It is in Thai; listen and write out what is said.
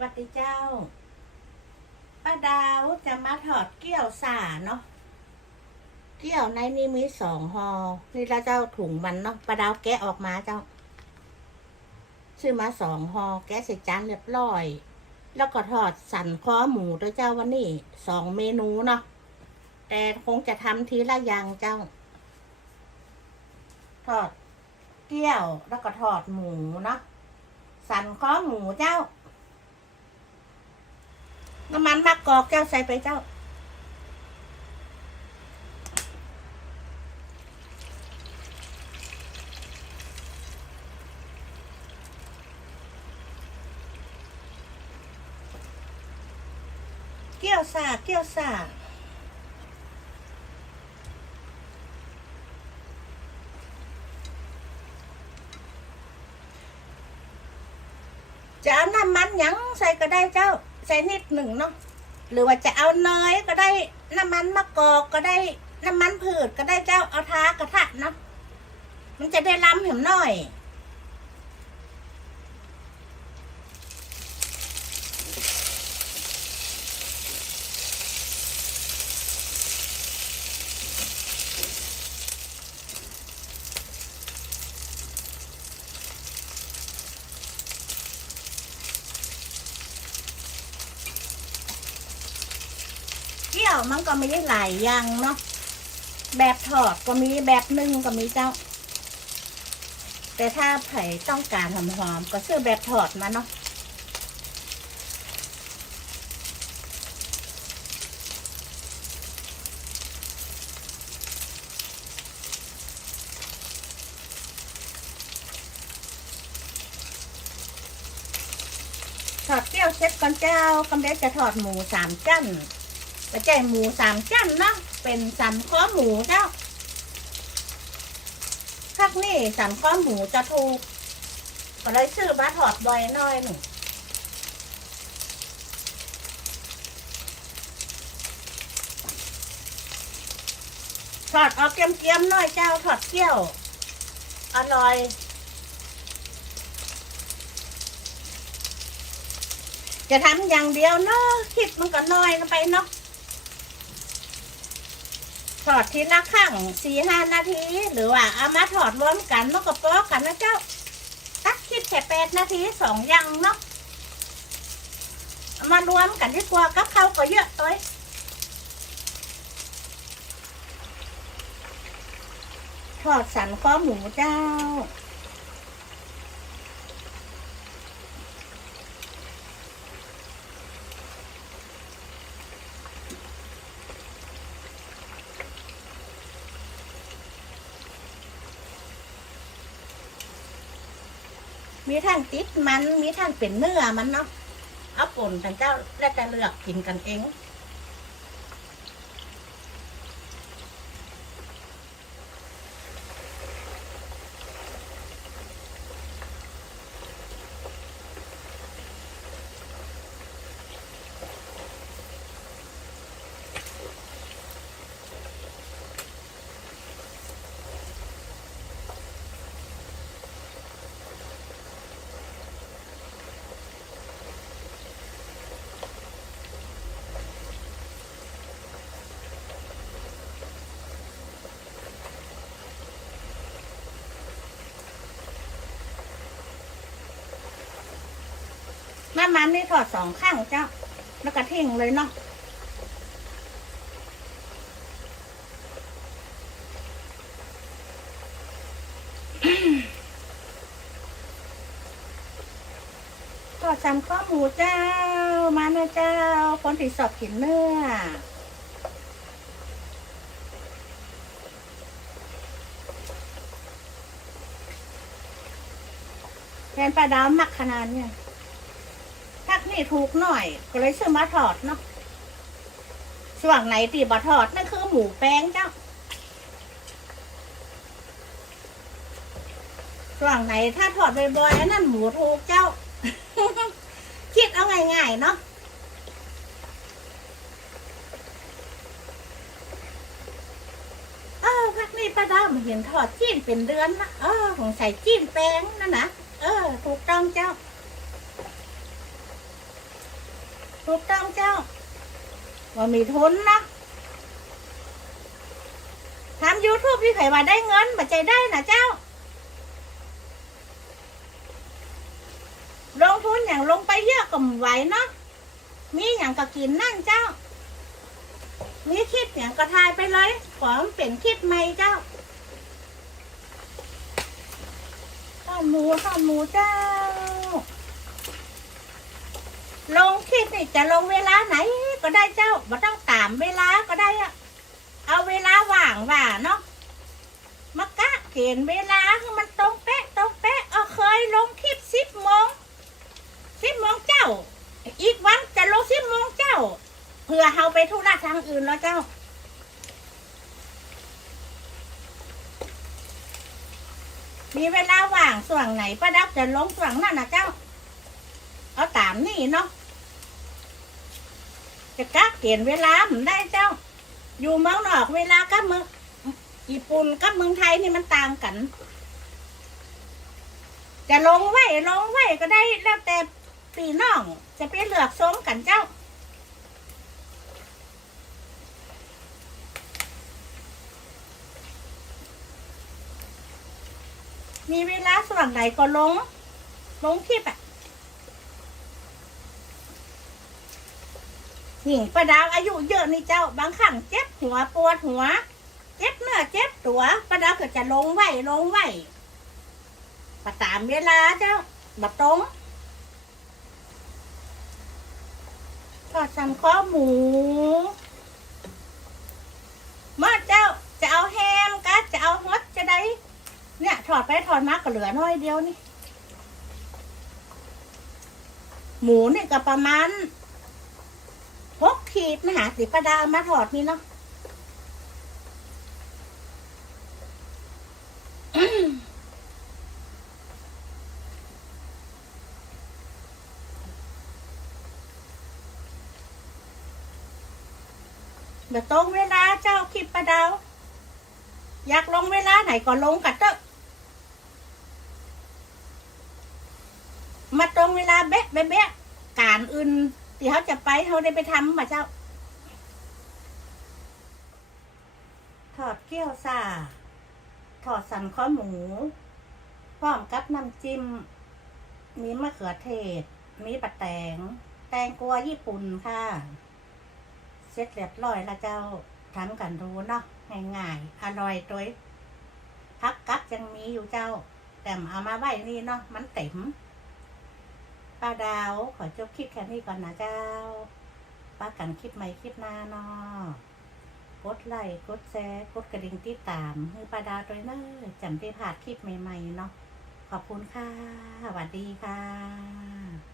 วัสดีเจ้าป้าดาวจะมาถอดเกี้ยวสาเนาะเกี้ยวในนี้มีสองหอนี่เราเจ้าถุงมันเนาะป้าดาวแกะออกมาเจ้า ซื้อมาสองหอแกะใส่จานเรียบร้อย แล้วก็ทอดสันคอหมูด้วยเจ้าวันนี้สองเมนูเนาะแต่คงจะทำทีละอย่างเจ้า ทอดเกี้ยวแล้วก็ทอดหมูเนาะสันคอหมูเจ้า น้ำมันมะกอกเจ้าใส่ไปเจ้า เกี่ยวสาเกี่ยวสาจะเอาน้ำมันยังใส่ก็ได้เจ้า ใส่นิดหนึ่งเนาะหรือว่าจะเอาเนยก็ได้น้ำมันมะกอกก็ได้น้ำมันผืดก็ได้เจ้าเอาทากระทะเนาะมันจะได้ล้ำเห็มหน่อย เกี่ยวมันก็ไม่ได้หลายอย่างเนาะแบบถอดก็มีแบบนึ่งก็มีเจ้า แต่ถ้าไผ่ต้องการหอมๆก็ซื้อแบบถอดมาเนาะถอดเกี้ยวเช็ดก่อนเจ้ากำเด็จะถอดหมูสามจั่น กระจายหมูสามจั่นเนาะเป็นสันข้อหมูเจ้าพักนี่สันข้อหมูจะถูกก็เลยซื้อมาถอดบ่อยหน้อยหนึ่งถอดเอาเกรียมๆหน่อยเจ้าถอดเกี้ยวอร่อยจะทำอย่างเดียวเนาะคิดมันก็น้อยไปเนาะ ถอดทีละข้างสี่ห้านาที หรือว่าเอามาถอดรวมกันมันก็ปอกันนะเจ้า ตักคิดแค่แปดนาทีสองอย่างเนาะเอามารวมกันดีกว่ากับเขาก็เยอะตัวทอดสันข้อหมูเจ้า มีทั้งติดมันมีทั้งเป็นเนื้อมันเนาะเอาป่นกันเจ้าแล้วจะเลือกกินกันเอง น้ำมันนี่ถอดสองข้างเจ้า แล้วก็ทิ้งเลยเนาะทอดสามข้อหมูเจ้า มานะเจ้า คนที่สอบกินเนื้อแทนปลาดาวมักขนาดเนี่ย นี่ถูกหน่อย ก็เลยซื้อมาถอดเนาะส่วนไหนตีบะถอดนั่นคือหมูแป้งเจ้าส่วนไหนถ้าถอดบ่อยๆนั่นหมูถูกเจ้า คิดเอาง่ายๆเนาะเออพักนี้ป้าดามเห็นถอดจีนเป็นเดือนนะเออของใส่จีนแป้งนั่นนะเออ ถูกต้องเจ้า ถูกต้องเจ้าว่ามีทุนนะทำยูทูบพี่ไขว่าได้เงินมาใจได้นะเจ้า ลงทุนอย่างลงไปเยอะก็ไม่ไหวเนาะมีอย่างก็กินนั่นเจ้า มีคลิปอย่างก็ทายไปเลยขอมันเป็นคลิปใหม่เจ้าข้าวหมูข้าวหมูเจ้า ลงคลิปนี่จะลงเวลาไหนก็ได้เจ้าไม่ต้องตามเวลาก็ได้อะเอาเวลาว่างว่าเนาะมากะเกณฑ์เวลาให้มันตรงเป๊ะตรงเป๊ะเอาเคยลงคลิปสิบโมงสิบโมงเจ้า อีกวันจะลงสิบโมงเจ้าเพื่อเฮาไปธุระทางอื่นแล้วเจ้ามีเวลาว่างส่วงไหนป้าดับจะลงส่วงนั่นนะเจ้า เอาตามนี่เนาะจะกักเกณฑ์เวลาผมได้เจ้า อยู่เมืองนอกเวลากับเมืองญี่ปุ่นกับเมืองไทยนี่มันต่างกัน จะลงไว้ลงไว้ก็ได้แล้วแต่ปีน้อง จะไปเลือกสมกันเจ้ามีเวลาส่วนไหนก็ลง ลงคลิปอะ หญิงประดาวอายุเยอะนี่เจ้าบางครั้งเจ็บหัวปวดหัว เจ็บเนื้อเจ็บตัวประดาวก็จะลงไหวลงไหวประตามเวลาเจ้าบัตรงทอดสันคอหมูมาเจ้าจะเอาแฮมกัจะเอาฮอตจะได้ เนี่ยถอดไปถอดมาก็เหลือน้อยเดียวนี่ หมูเนี่ยก็ประมาณ หกขีดนะฮะสิประดามาถอดนี่เนาะเดี๋ยวตรงเวลาเจ้าคลิปประดาว อยากลงเวลาไหนก็ลงกัดเตอะมาตรงเวลาเบ๊ะเบ๊ะการอื่น ที่เขาจะไปเขาได้ไปทำมาเจ้า ถอดเกี๊ยวซ่าถอดสันข้อหมู พร้อมกับน้ำจิ้ม มีมะเขือเทศ มีปลาแตง แตงกัวญี่ปุ่นค่ะ เสร็จเรียบร้อยแล้วเจ้าทำกันดูเนาะง่ายๆ อร่อยตัวพักกัดยังมีอยู่เจ้า แต่เอามาไว้นี่เนาะมันเต็ม ป้าดาว ขอจบคลิปแค่นี้ก่อนนะเจ้า ป้ากันคลิปใหม่คลิปหน้าเนาะกดไลค์กดแชร์กดกระดิ่งติดตามให้ป้าดาวด้วยเนอะจำได้ผ่านคลิปใหม่ๆเนาะขอบคุณค่ะสวัสดีค่ะ